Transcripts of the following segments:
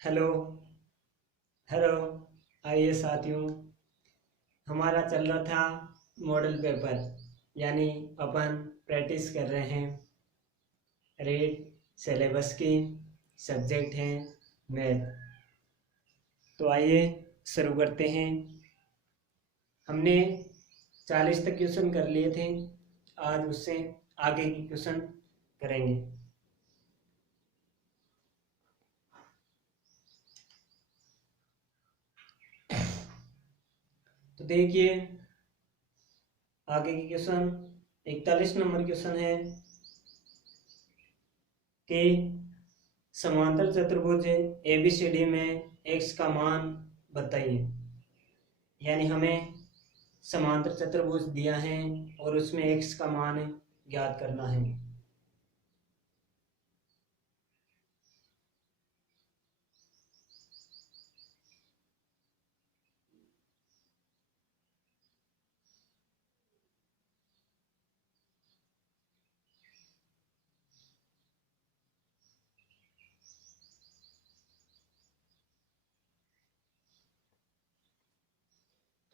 Hello hello. आइए साथियों, हमारा चल रहा था मॉडल पेपर, यानी अपन प्रैक्टिस कर रहे हैं रेड सिलेबस के। सब्जेक्ट हैं मैथ। तो आइए शुरू करते हैं। हमने 40 तक क्वेश्चन कर लिए थे, आज उससे आगे की क्वेश्चन करेंगे। तो देखिए आगे की क्वेश्चन 41 नंबर क्वेश्चन है कि समांतर चतुर्भुज एबीसीडी में एक्स का मान बताइए। यानी हमें समांतर चतुर्भुज दिया है और उसमें एक्स का मान ज्ञात करना है।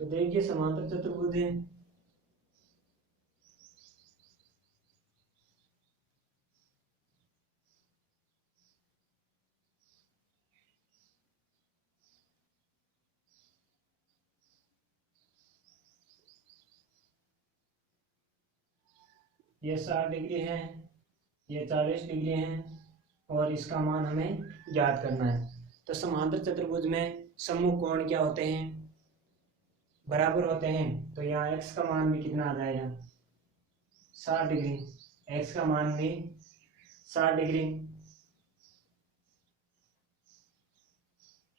तो देखिए समांतर चतुर्भुज है, ये 60 डिग्री है, ये 40 डिग्री है और इसका मान हमें ज्ञात करना है। तो समांतर चतुर्भुज में समूह कोण क्या होते हैं? बराबर होते हैं। तो यहाँ एक्स का मान भी कितना आ जाएगा? 60 डिग्री। एक्स का मान भी 60 डिग्री।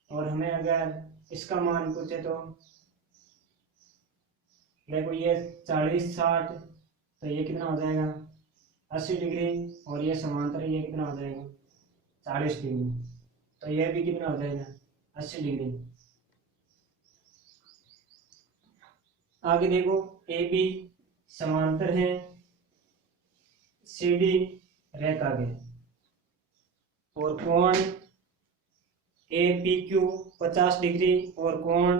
और हमें अगर इसका मान पूछे तो देखो ये 40 60, तो ये कितना हो जाएगा? 80 डिग्री। और ये समांतर है, ये कितना हो जाएगा? 40 डिग्री। तो ये भी कितना हो जाएगा? 80 डिग्री। आगे देखो ए बी समांतर है सी डी रेखा के, और कोण ए पी क्यू 50 डिग्री और कोण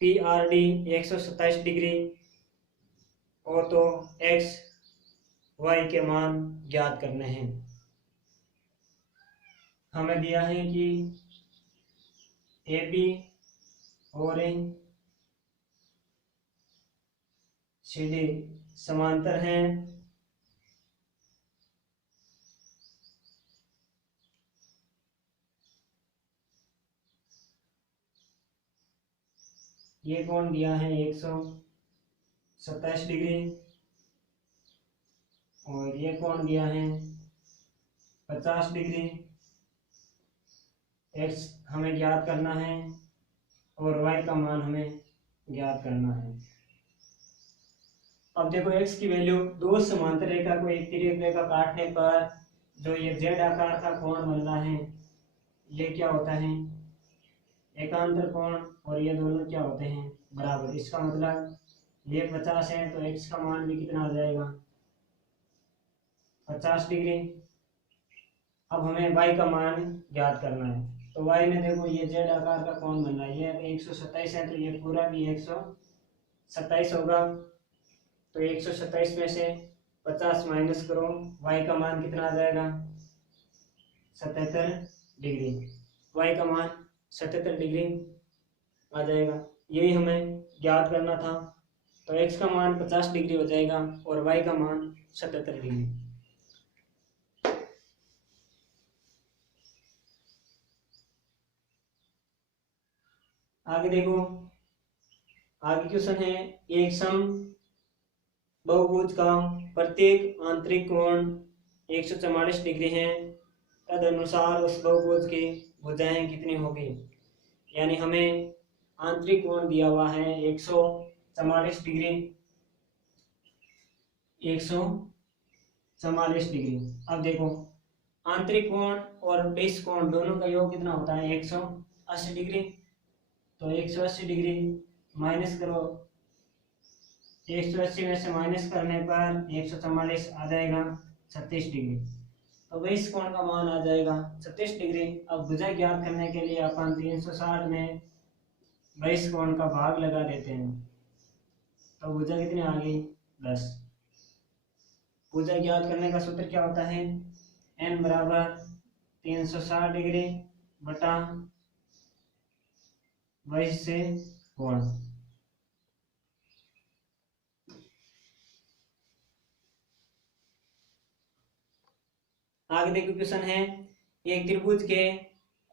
पी आर डी 127 डिग्री। और तो एक्स वाई के मान ज्ञात करने हैं। हमें दिया है कि ए बी और सी डी समांतर हैं ये कोण दिया है 127 डिग्री और ये कोण दिया है 50 डिग्री। एक्स हमें ज्ञात करना है और वाई का मान हमें ज्ञात करना है। अब देखो एक्स की वैल्यू, दो समांतर रेखा को एक तिर्यक रेखा काटने पर जो ये जेड आकार का कोण बन रहा है, ये क्या होता है? एकांतर कोण। और ये दोनों क्या होते हैं? बराबर। इसका मतलब ये 50 है तो एक्स का मान भी कितना आ जाएगा? 50 डिग्री। अब हमें y का मान ज्ञात करना है। तो y में देखो ये z आकार का कोण बन रहा है, ये 127 है तो ये पूरा भी 127 होगा। तो 127 में से 50 माइनस करो, y का मान कितना आ जाएगा? 77 डिग्री। y का मान 77 डिग्री आ जाएगा। यही हमें ज्ञात करना था। तो x का मान 50 डिग्री हो जाएगा और y का मान 77 डिग्री। आगे देखो, आगे क्वेश्चन है एक सम बहुभुज का प्रत्येक आंतरिक कोण 144 डिग्री है, तदनुसार उस बहुभुज की भुजाएं कितनी होगी? यानी हमें आंतरिक कोण दिया हुआ है 144 डिग्री, 144 डिग्री। अब देखो आंतरिक कोण और बेस कोण दोनों का योग कितना होता है? 180 डिग्री। तो 180 डिग्री माइनस करो, 180 में से माइनस करने पर 144 आ जाएगा 36 डिग्री। तो 22 कोण का मान आ जाएगा 36 डिग्री। अब भुजा ज्ञात करने के लिए अपन 360 में 22 कोण का भाग लगा देते हैं, तो भुजा कितनी आ गई 10। भुजा ज्ञात करने का सूत्र क्या होता है, n बराबर 360 डिग्री बटा 22 से कोण। आगे देखो क्वेश्चन है, एक त्रिभुज के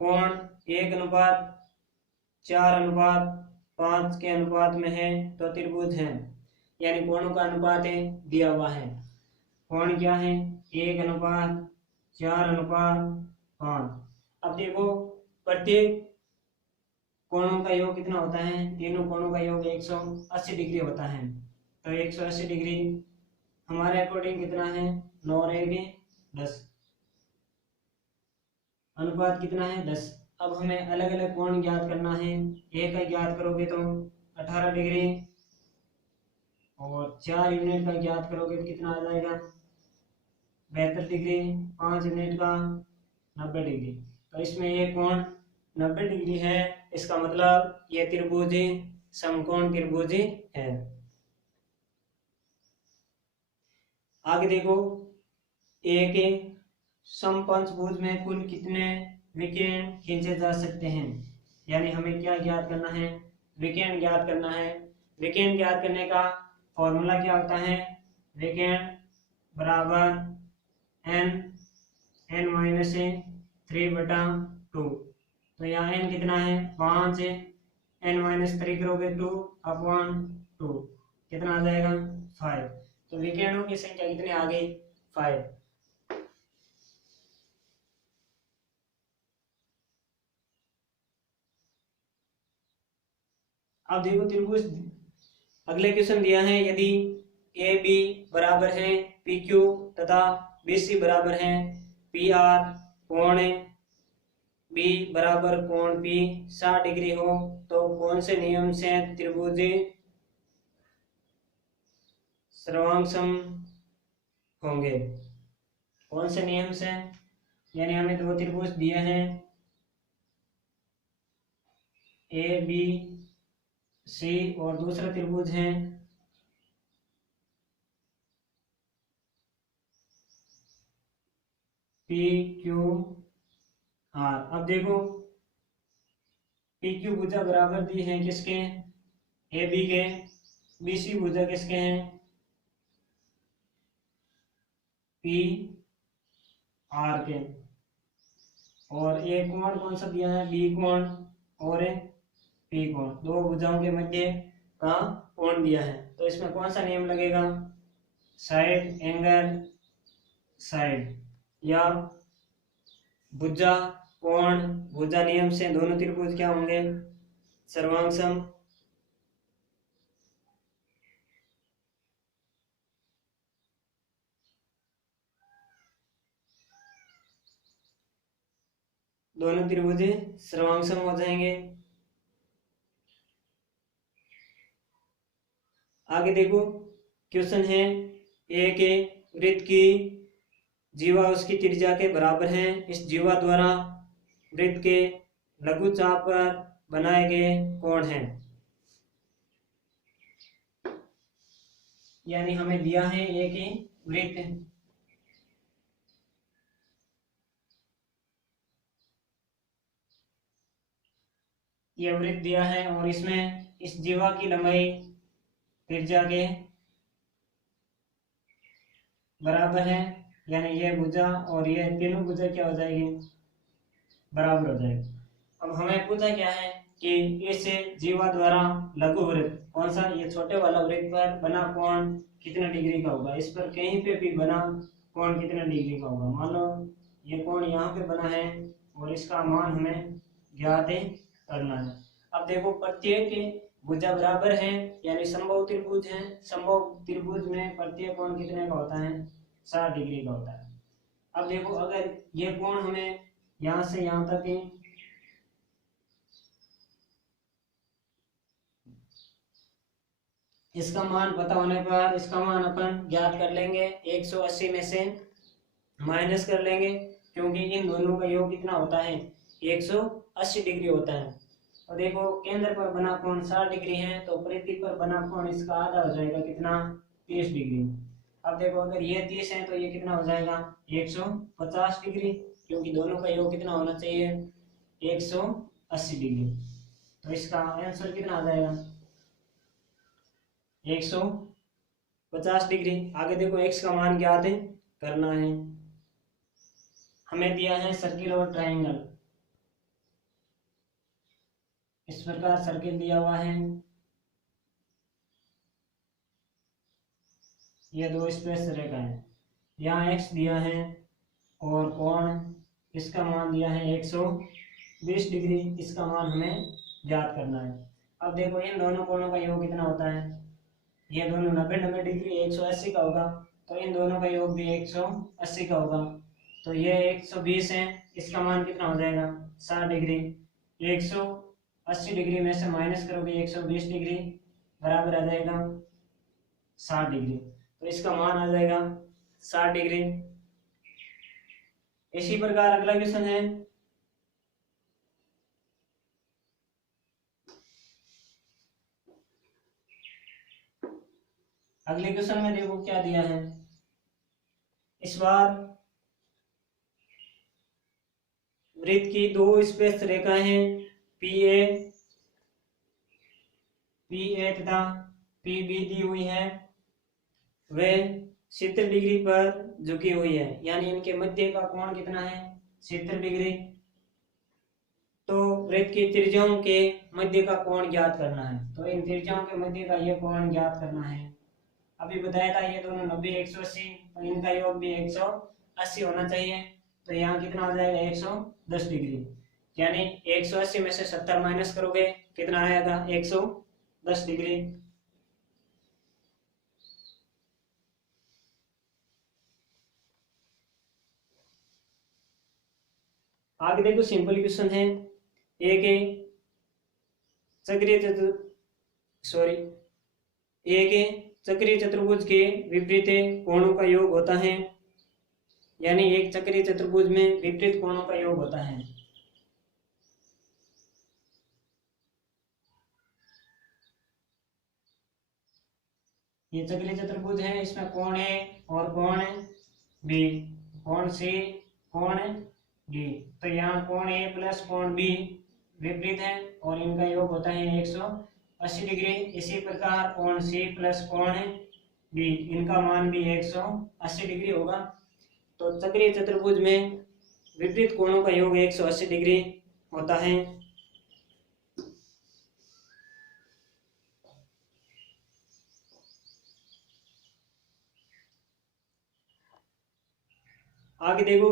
कोण 1:4:5 के अनुपात में है तो त्रिभुज है, यानी कोणों का अनुपात है दिया हुआ है। कोण क्या है 1:4:5। अब देखो प्रत्येक कोणों का योग कितना होता है, तीनों कोणों का योग 180 डिग्री होता है। तो 180 डिग्री हमारे अकॉर्डिंग कितना है 9 और 1 10, अनुपात कितना है 10। अब हमें अलग अलग कोण ज्ञात करना है। एक का ज्ञात करोगे तो 18 डिग्री और 4 यूनिट का ज्ञात करोगे तो कितना आ जाएगा 72 डिग्री, 5 यूनिट का 90 डिग्री। तो इसमें ये कोण 90 डिग्री है, इसका मतलब ये त्रिभुज समकोण त्रिभुज है। आगे देखो, एक समपंचभुज में कुल कितने विकर्ण खींचे जा सकते हैं, यानी हमें क्या ज्ञात करना है, विकर्ण ज्ञात करना है। विकर्ण ज्ञात करने का फॉर्मूला क्या होता है, विकर्ण बराबर n-3/2। तो यहाँ n कितना है 5, n-3 करोगे 2/2, कितना आ जाएगा 5। तो विकर्णों की संख्या कितनी आ गई 5। अब देखो त्रिभुज, अगले क्वेश्चन दिया है, यदि ए बी बराबर है पी क्यू तथा बी सी बराबर है पी आर, कोण बी बराबर कोण पी 60 डिग्री हो तो कौन से नियम से त्रिभुज सर्वांगसम होंगे। कौन से नियम से, यानी हमें दो त्रिभुज दिए हैं ए बी सी और दूसरा त्रिभुज है पी क्यू आर। अब देखो पी क्यू भुजा बराबर दी है किसके, ए बी के, बी सी भुजा किसके हैं पी आर के, और एक कोण कौन सा दिया है बी कोण और पी कोण, दो भुजाओं के मध्य का कोण दिया है। तो इसमें कौन सा नियम लगेगा, साइड एंगल साइड या भुजा कोण भुजा नियम से दोनों त्रिभुज क्या होंगे सर्वांगसम। दोनों त्रिभुज सर्वांगसम हो जाएंगे। आगे देखो क्वेश्चन है, एक वृत्त की जीवा उसकी त्रिज्या के बराबर है, इस जीवा द्वारा वृत्त के लघु चाप पर बनाए गए कोण हैं। यानी हमें दिया है एक वृत्त, यह वृत्त दिया है और इसमें इस जीवा की लंबाई त्रिज्या के बराबर है, यानी ये भुजा और ये तीनों भुजा क्या हो जाएगी बराबर हो जाएगी। अब हमें पूछा क्या है कि इस जीवा द्वारा लघु वृत्त कौन सा, ये छोटे वाला वृत्त पर बना कोण कितना डिग्री का होगा, इस पर कहीं पे भी बना कोण कितना डिग्री का होगा। मान लो ये कोण यहाँ पे बना है और इसका मान हमें ज्ञात करना है। अब देखो प्रत्येक भुजा बराबर है, यानी समबाहु त्रिभुज है, समबाहु त्रिभुज में प्रत्येक कोण कितने का होता है 60 डिग्री का होता है। अब देखो अगर ये कोण हमें यहाँ से यहाँ तक इसका मान पता होने पर इसका मान अपन ज्ञात कर लेंगे 180 में से माइनस कर लेंगे, क्योंकि इन दोनों का योग कितना होता है, 180 डिग्री होता है। तो देखो केंद्र पर बना कोण 60 डिग्री है, तो परिधि पर बना कोण इसका आधा हो जाएगा, कितना, 30 डिग्री। अब देखो अगर ये 30 है तो ये कितना हो जाएगा, 150 डिग्री, क्योंकि दोनों का योग कितना होना चाहिए, 180 डिग्री। तो इसका आंसर कितना आ जाएगा, 150 डिग्री। आगे देखो x का मान ज्ञात है करना है। हमें दिया है सर्किल और ट्रायंगल, इस प्रकार सर्किल दिया हुआ है, ये दो स्पेस रेखा है, यहाँ x दिया है और कोण इसका मान दिया है 120 डिग्री, इसका मान हमें ज्ञात करना है। अब देखो इन दोनों कोणों का योग कितना होता है, ये दोनों 90 डिग्री 180 का होगा, तो इन दोनों का योग भी 180 का होगा। तो ये 120 है, इसका मान कितना हो जाएगा, 60 डिग्री। 180 डिग्री में से माइनस करोगे 120 डिग्री, बराबर आ जाएगा 60 डिग्री। तो इसका मान आ जाएगा 60 डिग्री। इसी प्रकार अगला क्वेश्चन है, अगले क्वेश्चन में देखो क्या दिया है। इस बार वृत्त की दो स्पेस रेखाएं हैं, पी ए तथा पी बी दी हुई है, वे 70 डिग्री पर झुकी हुई है, यानी इनके मध्य का कोण कितना है, 70 डिग्री। तो वृत्त की त्रिज्याओं के मध्य का कोण ज्ञात करना है, तो इन त्रिज्याओं के मध्य का ये कोण ज्ञात करना है। अभी बताया था ये दोनों 90 180, तो इनका योग भी 180 होना चाहिए, तो यहाँ कितना हो जाएगा, 110 डिग्री, यानी 180 में से 70 माइनस करोगे कितना आएगा, 110 डिग्री। आगे देखो सिंपल क्वेश्चन है, एक चक्रीय चतुर्भुज के विपरीत कोणों का योग होता है, यानी एक चक्रीय चतुर्भुज में विपरीत कोणों का योग होता है। ये चक्रीय चतुर्भुज है, इसमें कोण है और कोण बी, कोण सी कोण डी, तो यहाँ कोण ए प्लस कोण बी विपरीत है और इनका योग होता है 180 डिग्री। इसी प्रकार कोण सी प्लस कोण बी, इनका मान भी 180 डिग्री होगा। तो चक्रीय चतुर्भुज में विपरीत कोणों का योग 180 डिग्री होता है। आगे देखो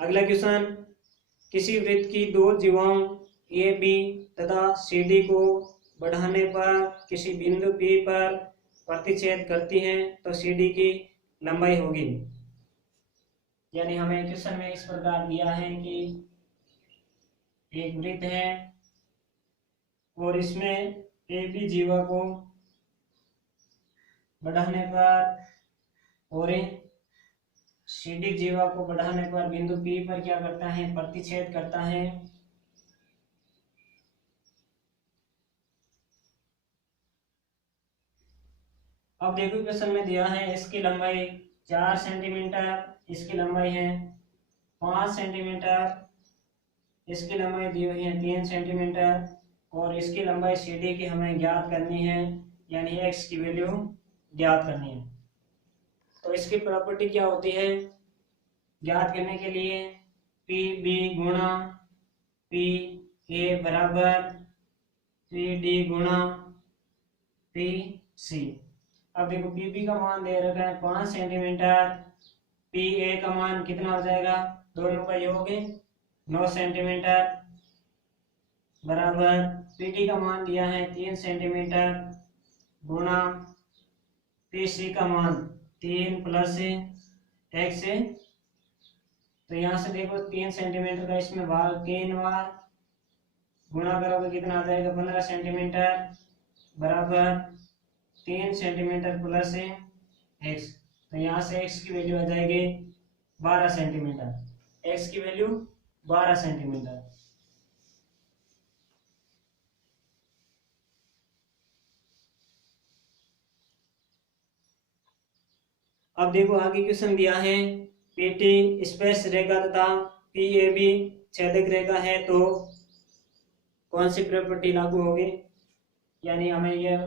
अगला क्वेश्चन, किसी वृत्त की दो जीवाओं ए बी तथा सी डी को बढ़ाने पर किसी बिंदु पी पर प्रतिच्छेद करती हैं तो सी डी की लंबाई होगी। यानी हमें क्वेश्चन में इस प्रकार दिया है कि एक वृत्त है और इसमें ए बी जीवा को बढ़ाने पर और सीडी जीवा को बढ़ाने पर बिंदु पी पर क्या करता है, प्रतिच्छेद करता है। अब देखो क्वेश्चन में दिया है इसकी लंबाई 4 सेंटीमीटर, इसकी लंबाई है 5 सेंटीमीटर, इसकी लंबाई दी हुई है 3 सेंटीमीटर और इसकी लंबाई सीडी की हमें ज्ञात करनी है, यानी एक्स की वैल्यू ज्ञात करनी है। तो इसकी प्रॉपर्टी क्या होती है, ज्ञात करने के लिए पी बी गुणा पी ए बराबर पी डी गुणा पी सी। अब देखो पी बी का मान दे रखा है 5 सेंटीमीटर, पी ए का मान कितना हो जाएगा, दोनों का योग 9 सेंटीमीटर बराबर पी डी का मान दिया है 3 सेंटीमीटर गुणा पी सी का मान 3 प्लस एक्स। तो यहाँ से देखो 3 सेंटीमीटर का इसमें भाग 3 बार गुणा करोगे कितना आ जाएगा, 15 सेंटीमीटर बराबर 3 सेंटीमीटर प्लस एक्स। तो यहाँ से एक्स की वैल्यू आ जाएगी 12 सेंटीमीटर, एक्स की वैल्यू 12 सेंटीमीटर। अब देखो आगे क्वेश्चन दिया है, पीटी स्पेस रेखा तथा पी ए बी छेदक रेखा है तो कौन सी प्रॉपर्टी लागू होगी। यानी हमें यह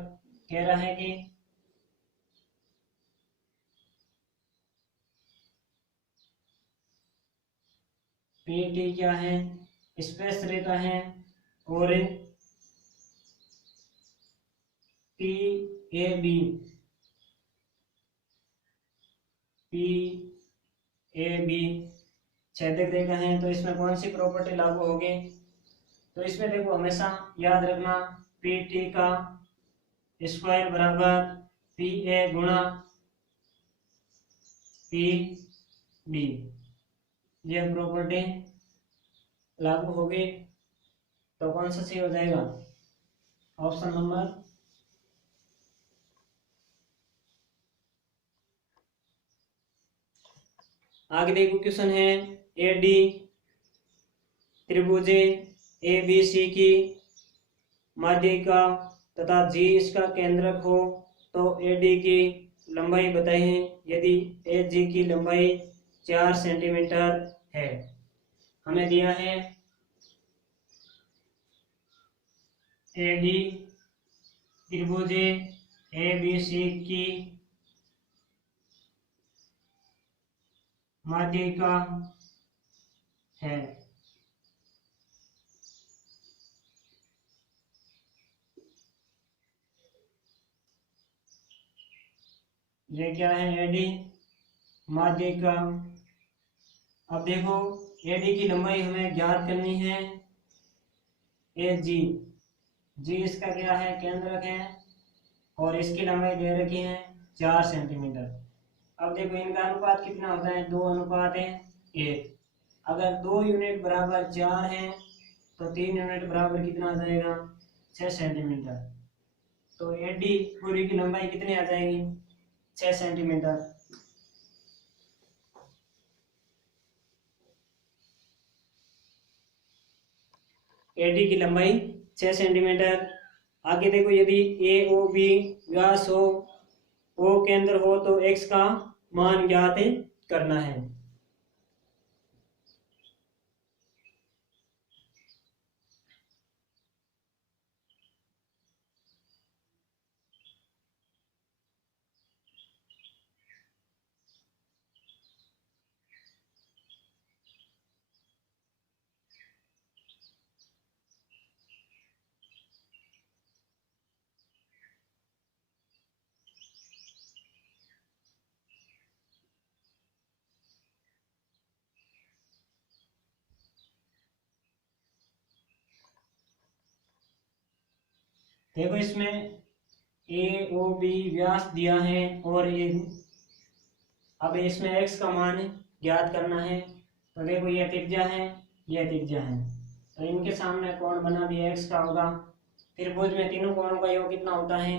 कह रहा है कि पीटी क्या है, स्पेस रेखा है, और पी ए बी छेदक रेखा है तो इसमें कौन सी प्रॉपर्टी लागू होगी। तो इसमें देखो हमेशा याद रखना, पी टी का स्क्वायर बराबर पी ए गुणा पी बी, यह प्रॉपर्टी लागू होगी। तो कौन सा सही हो जाएगा, ऑप्शन नंबर आगे देखो क्वेश्चन है, ए डी त्रिभुज ए बी सी की माध्यिका तथा जी इसका केंद्रक हो तो ए डी की लंबाई बताइए। यदि ए जी की लंबाई 4 सेंटीमीटर है, हमें दिया है ए डी त्रिभुज ए बी सी की माध्यिका है। ये क्या है, एडी माध्यिका। अब देखो एडी की लंबाई हमें ज्ञात करनी है, ए जी, जी इसका क्या है, केंद्रक है, और इसकी लंबाई दे रखी है 4 सेंटीमीटर। अब देखो इनका अनुपात कितना होता है, 2 अनुपात है 1। अगर 2 यूनिट बराबर 4 है तो 3 यूनिट बराबर कितना आ जाएगा, 6 सेंटीमीटर। तो एडी पूरी की लंबाई कितनी आ जाएगी, 6 सेंटीमीटर। एडी की लंबाई 6 सेंटीमीटर। आगे देखो यदि ए ओ बी व्यास हो, ओ केंद्र हो तो एक्स का मान ज्ञात करना है। देखो इसमें ए ओ बी व्यास दिया है और ये, अब इसमें एक्स का मान ज्ञात करना है। तो देखो ये त्रिज्या है, ये त्रिज्या है, तो इनके सामने कोण बना भी एक्स का होगा। त्रिभुज में तीनों कोणों का योग कितना होता है,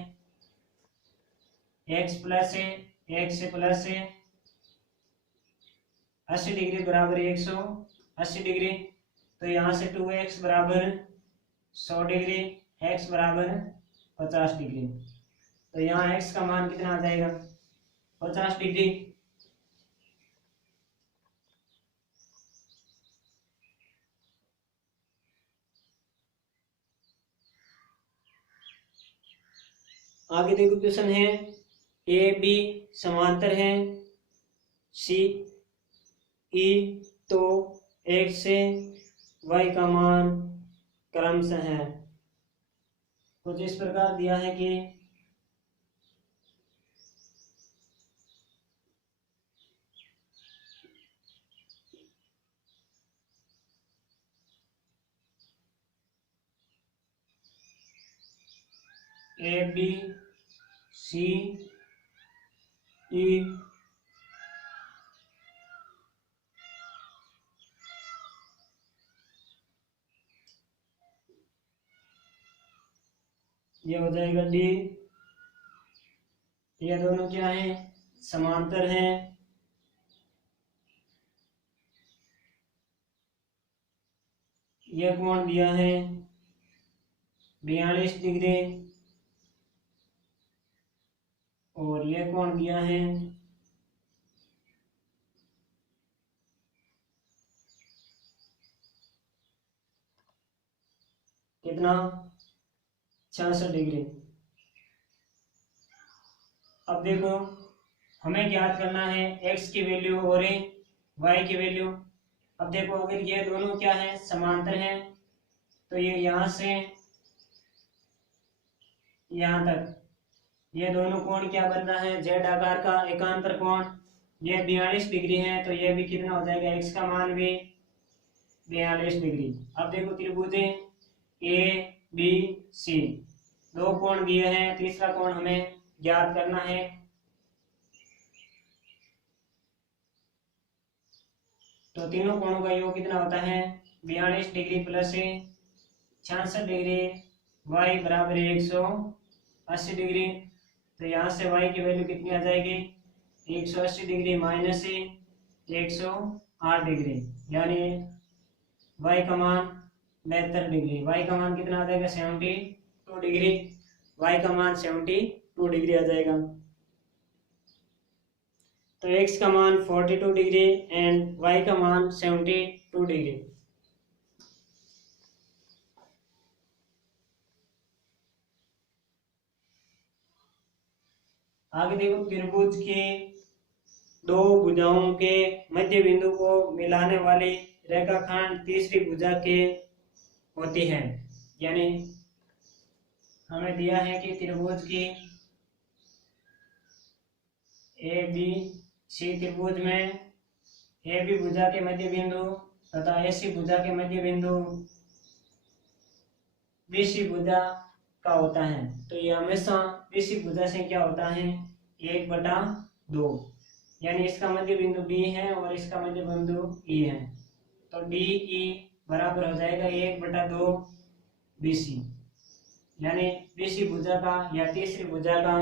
एक्स प्लस है, एक्स प्लस है 80 डिग्री बराबर 180 डिग्री। तो यहाँ से 2x बराबर 100 डिग्री, x बराबर 50 डिग्री। तो यहाँ x का मान कितना आ जाएगा, 50 डिग्री। आगे देखो क्वेश्चन है, ए बी समांतर है सी ई तो x से y का मान क्रमशः है। कुछ इस प्रकार दिया है कि ए बी सी ई ये हो जाएगा डी। ये दोनों क्या है, समांतर हैं। ये कोण दिया है 42 डिग्री और ये कोण दिया है कितना 66 डिग्री। अब देखो हमें ज्ञात करना है x की वैल्यू और y की वैल्यू। अब देखो अगर ये दोनों क्या है समांतर हैं तो ये यहाँ से यहाँ तक ये दोनों कोण क्या बन रहा है जेड आकार का एकांतर कोण। ये 42 डिग्री है तो ये भी कितना हो जाएगा x का मान भी 42 डिग्री। अब देखो त्रिभुज ए बी सी दो कोण दिए हैं, तीसरा कोण हमें ज्ञात करना है। तो तीनों कोणों का योग कितना होता है 42 डिग्री प्लस 66 डिग्री y बराबर 180 डिग्री। तो यहाँ से y की वैल्यू कितनी आ जाएगी 180 डिग्री माइनस 108 डिग्री, यानी y का मान 72 डिग्री। y का मान कितना आ जाएगा 72 डिग्री। y का मान 72 डिग्री आ जाएगा। तो x का मान 42 डिग्री एंड y का मान 72 डिग्री। आगे देखो त्रिभुज के दो भुजाओं के मध्य बिंदु को मिलाने वाली रेखाखंड तीसरी भुजा के होती है। यानी हमें दिया है कि त्रिभुज की ए बी सी त्रिभुज में ए बी भुजा के मध्य बिंदु तथा ए सी भुजा के मध्य बिंदु बी सी भुजा का होता है। तो ये हमेशा बी सी भुजा से क्या होता है 1/2, यानी इसका मध्य बिंदु बी है और इसका मध्य बिंदु ई है। तो डी ई बराबर हो जाएगा 1/2 बी सी, यानी बी सी भुजा का या तीसरी भुजा का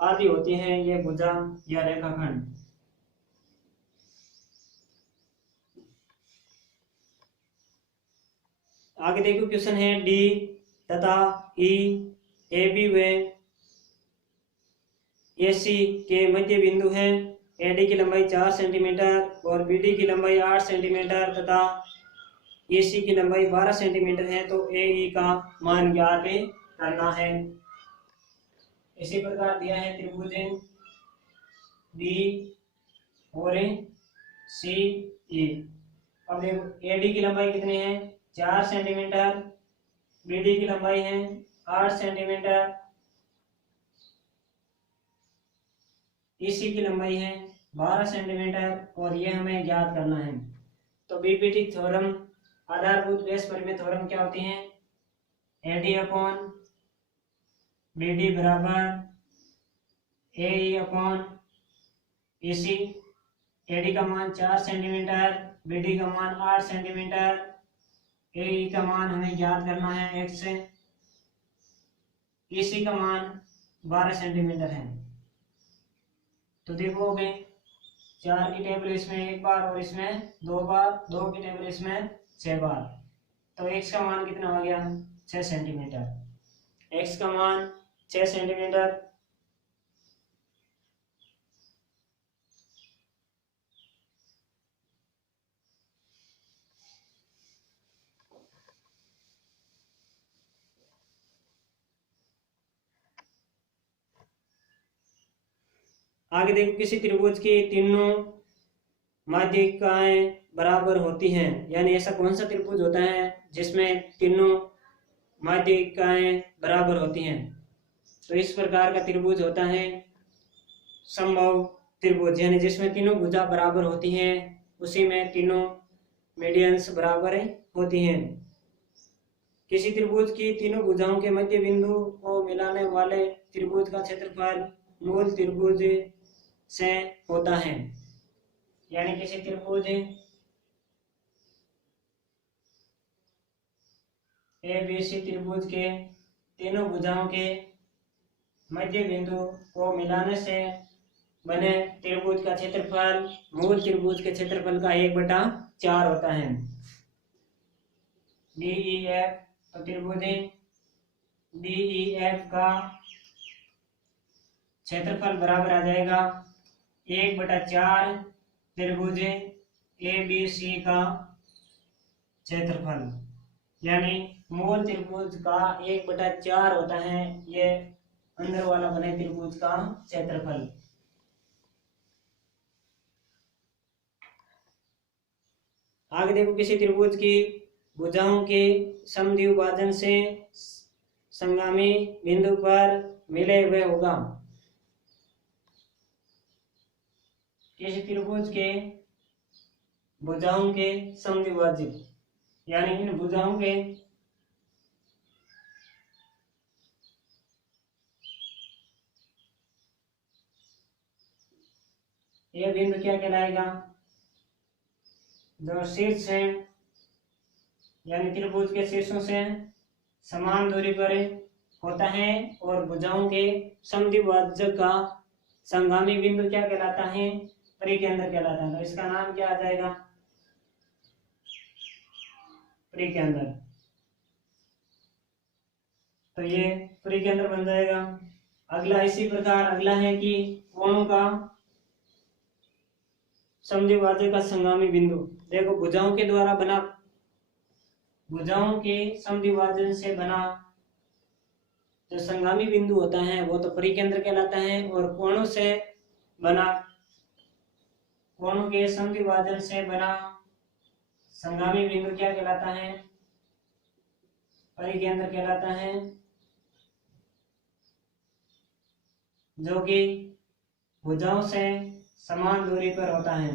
आदि होती है ये भुजा या रेखाखंड। आगे देखो क्वेश्चन है डी तथा ई ए बी व ए सी के मध्य बिंदु है। ए डी की लंबाई 4 सेंटीमीटर और बी डी की लंबाई 8 सेंटीमीटर तथा ए सी की लंबाई 12 सेंटीमीटर है। तो ए ई का मान ज्ञात करना है। इसी प्रकार दिया है त्रिभुज बी और सी ई। अब देखो ए डी की लंबाई कितनी है 4 सेंटीमीटर, बी डी की लंबाई है 8 सेंटीमीटर, ईसी की लंबाई है 12 सेंटीमीटर और ये हमें ज्ञात करना है। तो बीपीटी थ्योरम आधारभूत बेस परिमेय थ्योरम क्या होती है एडी अपॉन बी डी बराबर ए ई अपॉन ईसी। एडी का मान 4 सेंटीमीटर, बी डी का मान 8 सेंटीमीटर, ए ई का मान हमें ज्ञात करना है x से, ईसी का मान 12 सेंटीमीटर है। तो देखो अभी 4 की टेबल इसमें एक बार और इसमें 2 बार, 2 की टेबल इसमें 6 बार। तो x का मान कितना हो गया 6 सेंटीमीटर। x का मान 6 सेंटीमीटर। आगे देखो किसी त्रिभुज की तीनों माध्यिकाएं बराबर होती हैं, यानी ऐसा कौन सा त्रिभुज होता है जिसमें तीनों माध्यिकाएं बराबर होती हैं। तो इस प्रकार का त्रिभुज होता है समबाहु त्रिभुज, यानी जिसमें तीनों भुजा बराबर होती हैं उसी में तीनों मीडियंस बराबर होती हैं। किसी त्रिभुज की तीनों भुजाओं के मध्य बिंदु को मिलाने वाले त्रिभुज का क्षेत्रफल मूल त्रिभुज से होता है। यानी किसी त्रिभुज ए बी सी त्रिभुज के तीनों भुजाओं के मध्य बिंदु को मिलाने से बने त्रिभुज का क्षेत्रफल मूल त्रिभुज के क्षेत्रफल का 1/4 होता है। डी ई एफ, तो त्रिभुज डी ई एफ का क्षेत्रफल बराबर आ जाएगा 1/4 त्रिभुज ए बी सी का क्षेत्रफल, यानी मूल त्रिभुज का 1/4 होता है ये अंदर वाला बने त्रिभुज का क्षेत्रफल। आगे देखो, किसी त्रिभुज की भुजाओं के समद्विभाजन से संगामी बिंदु पर मिले हुए होगा। किसी त्रिभुज के भुजाओं के समद्विभाजित, यानी इन भुजाओं के यह बिंदु क्या कहलाएगा, जो शीर्ष है यानी त्रिभुज के शीर्षों से समान दूरी पर होता है और भुजाओं के समद्विभाजक का संगामी बिंदु क्या कहलाता है, परिकेंद्र कहलाता है। तो इसका नाम क्या आ जाएगा, परिकेंद्र। तो ये परिकेंद्र बन जाएगा। अगला इसी प्रकार अगला है कि कोणों का समद्विभाजक का संगामी बिंदु। देखो, भुजाओं के द्वारा बना, भुजाओं के समद्विभाजन से बना जो संगामी बिंदु होता है वो तो परिकेंद्र कहलाता है, और कोणों से बना, कोणों के समद्विभाजन से बना संगामी बिंदु क्या कहलाता है, परिकेंद्र कहलाता है, जो कि भुजाओं से समान दूरी पर होता है।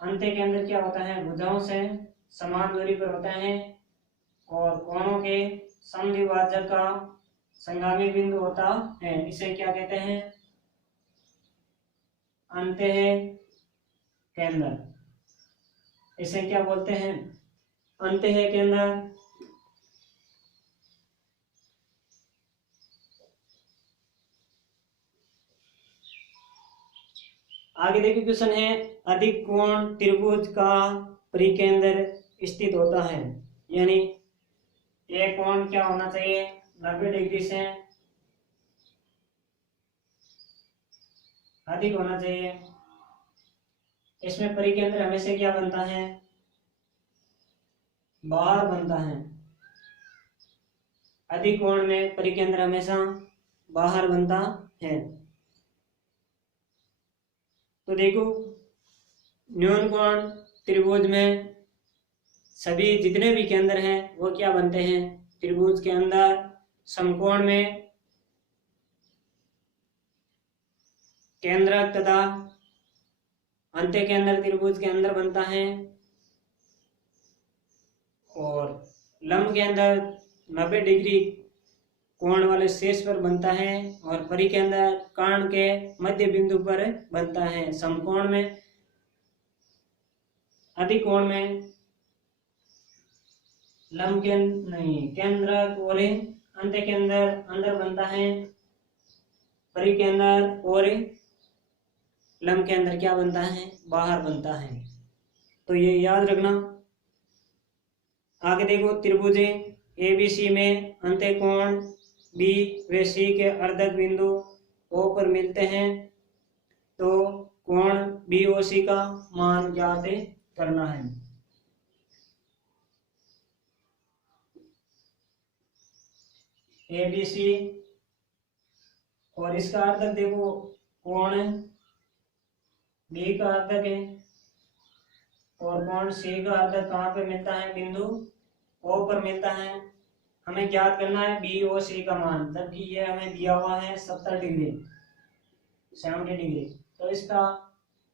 अंत्य केंद्र क्या होता है, भुजाओं से समान दूरी पर होता है, और कोणों के समद्विभाजक का संगामी बिंदु होता है। इसे क्या कहते हैं, अंत्य केंद्र। इसे क्या बोलते हैं, अंत्य केंद्र। आगे देखिए, क्वेश्चन है, अधिक कोण त्रिभुज का परिकेंद्र स्थित होता है, यानी एक कोण क्या होना चाहिए, 90 डिग्री से अधिक होना चाहिए। इसमें परिकेंद्र हमेशा क्या बनता है, बाहर बनता है। अधिक कोण में परिकेंद्र हमेशा बाहर बनता है। तो देखो, न्यून कोण त्रिभुज में सभी जितने भी केंद्र हैं वो क्या बनते हैं, त्रिभुज के अंदर समकोण में केंद्रक तथा अंत्य केंद्र त्रिभुज के अंदर बनता है, और लंब के अंदर 90 डिग्री कोण वाले शीर्ष पर बनता है, और परिकेंद्र कर्ण के मध्य बिंदु पर बनता है। समकोण में, अधिक कोण में लंब के नहीं, केंद्रक और अंत्य केंद्र अंदर बनता है, परिकेंद्र और लंब केंद्र क्या बनता है, बाहर बनता है। तो ये याद रखना। आगे देखो, त्रिभुज एबीसी में अंत्य कोण बी व सी के अर्धक बिंदु ओ पर मिलते हैं, तो कोण बी ओ सी का मान ज्ञात करना है। एबीसी और इसका अर्धक देखो, कोण बी का अर्धक है, और कोण सी का अर्धक कहाँ पे मिलता है, बिंदु ओ पर मिलता है। हमें ज्ञात करना है बी ओ सी का मान, जबकि ये हमें दिया हुआ है 70 डिग्री, 70 डिग्री। तो इसका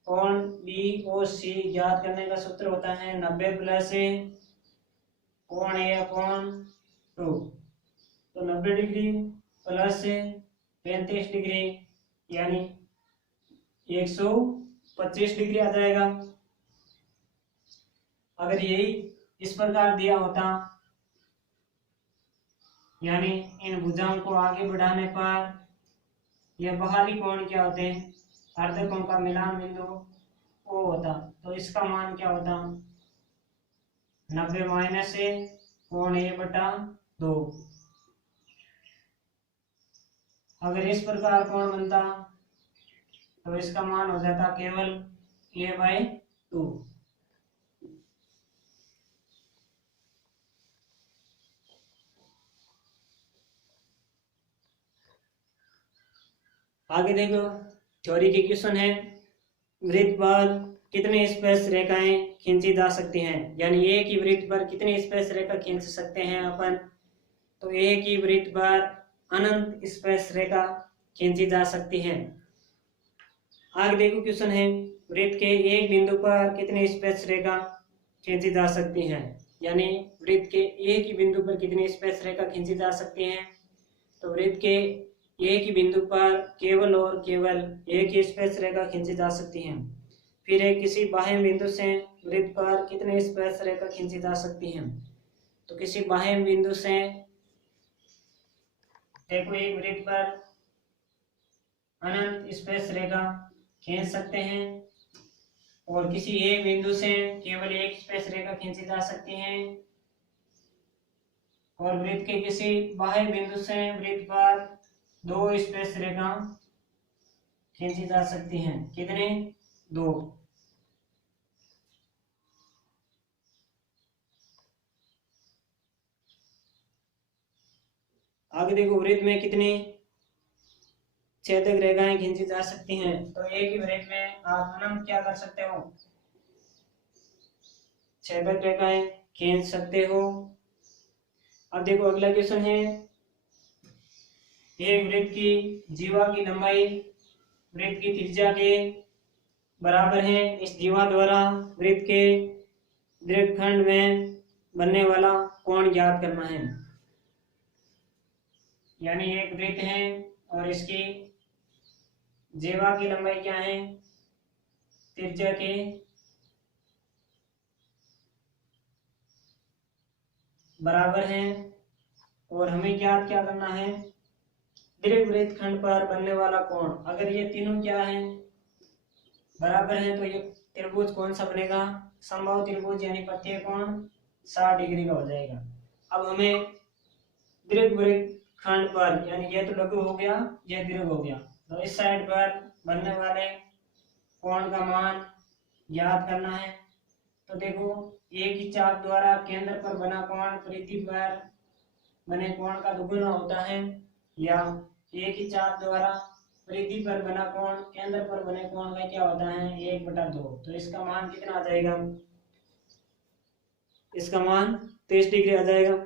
कोण बी ओ सी ज्ञात करने का सूत्र होता है 90 प्लस कोण ए अपॉन 2। तो 90 डिग्री प्लस 35 डिग्री यानी 125 डिग्री आ जाएगा। अगर यही इस प्रकार दिया होता, यानी इन भुजाओं को आगे बढ़ाने पर यह बाहरी कोण क्या होते हैं, अर्धकों का मिलान बिंदु ओ होता, तो इसका मान क्या होता, 90 माइनस कोण A/2। अगर इस प्रकार कोण बनता तो इसका मान हो जाता केवल A/2। आगे देखो, थ्योरी के क्वेश्चन है, वृत्त पर कितने स्पर्श रेखाएं खींची जा सकती हैं, यानी एक ही वृत्त पर कितने स्पर्श रेखा खींच सकते हैं अपन। तो एक ही वृत्त पर अनंत स्पर्श रेखा खींची जा सकती है। आगे देखो क्वेश्चन है, वृत्त के एक बिंदु पर कितनी स्पर्श रेखा खींची जा सकती है, यानी वृत्त के एक ही बिंदु पर कितनी स्पर्श रेखा खींची जा सकती है। तो वृत्त के एक ही बिंदु पर केवल और केवल एक ही स्पर्श रेखा खींची जा सकती है। फिर एक किसी बाह्य बिंदु से वृत्त पर कितने स्पर्श रेखा खींची जा सकती है। तो किसी बाह्य बिंदु से देखो एक वृत्त पर अनंत स्पर्श रेखा खींच सकते हैं, और किसी एक बिंदु से केवल एक स्पर्श रेखा खींची जा सकती है, और वृत्त के किसी बाह्य बिंदु से वृत्त पर 2 स्पर्श रेखा खींची जा सकती हैं। कितने? 2। आगे देखो, वृत्त में कितनी छेदक रेखाएं खींची जा सकती हैं। तो एक ही वृत्त में आप अनंत क्या कर सकते हो, छेदक रेखाएं खींच सकते हो। अब देखो अगला क्वेश्चन है, एक वृत्त की जीवा की लंबाई वृत्त की त्रिज्या के बराबर है। इस जीवा द्वारा वृत्त के दीर्घखंड में बनने वाला कोण ज्ञात करना है। यानी एक वृत्त है और इसकी जीवा की लंबाई क्या है, त्रिज्या के बराबर है, और हमें ज्ञात क्या करना है, दीर्घ वृत्त खंड पर बनने वाला कोण। अगर ये तीनों क्या है, बराबर है, तो ये त्रिभुज कौन सा बनेगा, समबाहु त्रिभुज, यानी प्रत्येक कोण 60 डिग्री का हो जाएगा। अब हमें दीर्घ वृत्त खंड पर, यानी ये तो लघु हो गया, ये दीर्घ हो गया, तो इस साइड पर बनने वाले कोण का मान ज्ञात करना है। तो देखो, एक ही चाप द्वारा केंद्र पर बना कोण परिधि पर बने कोण का दुगुना होता है, या एक ही चाप द्वारा परिधि पर बना कोण केंद्र पर बने कोण का क्या होता है, 1/2। तो इसका मान कितना आ जाएगा, इसका मान 30 डिग्री आ जाएगा।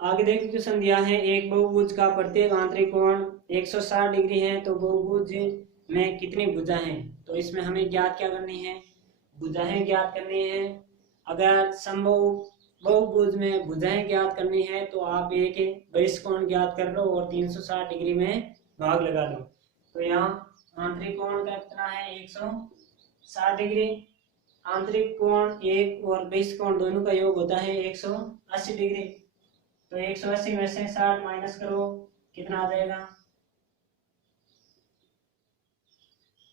आगे देखो क्वेश्चन दिया है, एक बहुभुज का प्रत्येक आंतरिक कोण 160 डिग्री है, तो बहुभुज में कितनी भुजाएं हैं। तो इसमें हमें ज्ञात क्या करनी है, भुजाएं ज्ञात करनी है। अगर समबाहु बहुभुज में भुजाएं ज्ञात करनी है तो आप एक बहिष्कोण ज्ञात कर लो और 360 डिग्री में भाग लगा लो। तो यहाँ आंतरिक कोण का कितना है, 160 डिग्री। आंतरिक कोण एक और बहिष्कोण दोनों का योग होता है 180 डिग्री। तो 180 में से 60 माइनस करो, कितना आ जाएगा,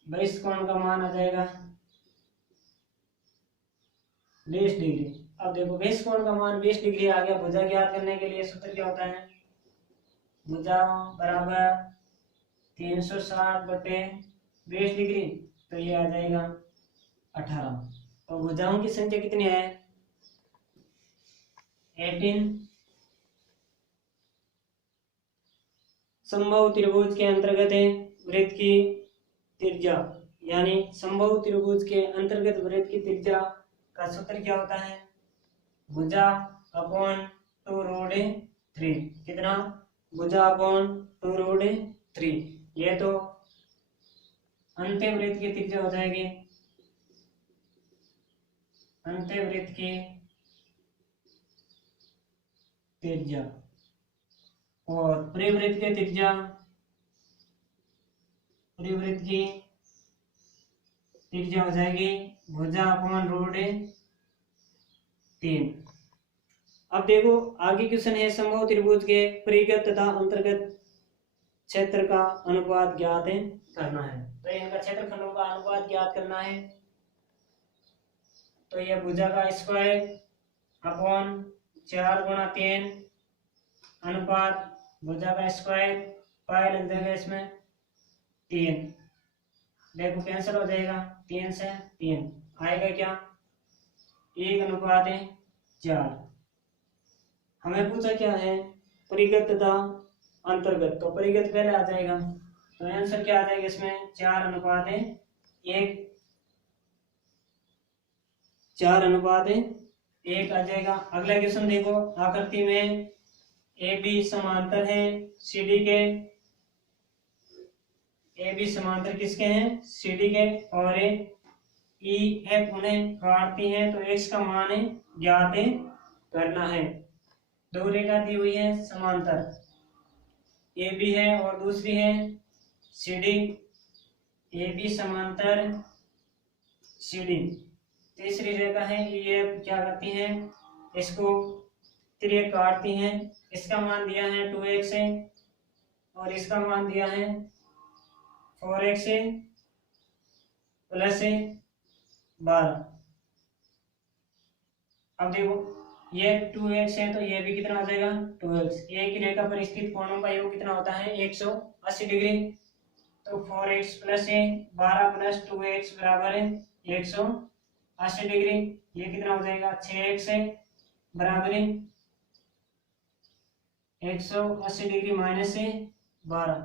बहिष्कोण का मान आ जाएगा 20 डिग्री। अब देखो बहिष्कोण का मान 20 डिग्री आ गया। भुजा ज्ञात करने के लिए सूत्र क्या होता है, भुजा बराबर 360 बटे 20 डिग्री, तो ये आ जाएगा 18। तो भुजाओं की संख्या कितनी है, 18। समबाहु त्रिभुज के अंतर्गत है वृत्त की त्रिज्या, यानी समबाहु त्रिभुज के अंतर्गत वृत्त की त्रिज्या का सूत्र क्या होता है, भुजा अपॉन 2√3। कितना, भुजा अपॉन 2√3। ये तो अंत्यवृत्त की त्रिज्या हो जाएगी, अंत्यवृत्त की त्रिज्या। और परिवृत्त की त्रिज्या, परिवृत्त की त्रिज्या हो जाएगी भुजा अपॉन √3। अब देखो आगे क्वेश्चन है, समबाहु त्रिभुज के परिगत तथा अंतर्गत क्षेत्र का अनुपात ज्ञात करना है। तो इनका क्षेत्रफलों का अनुपात ज्ञात करना है। तो यह भुजा का स्क्वायर अपॉन 4 गुणा 3 अनुपात भुजा का स्क्वायर, पाई लग जाएगा इसमें 3, देखो कैंसिल हो जाएगा, 3 से 3 आएगा क्या, 1:4। हमें पूछा क्या है, परिगत तथा अंतर्गत, तो परिगत पहले आ जाएगा। तो आंसर क्या आ जाएगा इसमें, 4:1, 4:1 आ जाएगा। अगला क्वेश्चन देखो, आकृति में ए बी समांतर है सी डी के, ए बी समांतर किसके हैं, सी डी के, और ई एफ उन्हें काटती हैं, तो एक्स का मान ज्ञात करना है। दो रेखा दी हुई है समांतर, ए बी है और दूसरी है सी डी, ए बी समांतर सी डी। तीसरी रेखा है ई एफ, क्या करती हैं, इसको त्रिज्या काटती हैं। इसका मान दिया है 2x है और इसका मान दिया है 4x प्लस 12। अब देखो ये 2x है तो ये भी कितना आ जाएगा 2x। एक ही रेखा पर स्थित कोणों का योग कितना होता है 180 डिग्री। तो 4x प्लस 12 प्लस 2x बराबर है 180 डिग्री। ये कितना हो जाएगा 6x बराबर है 180 डिग्री माइनस 12।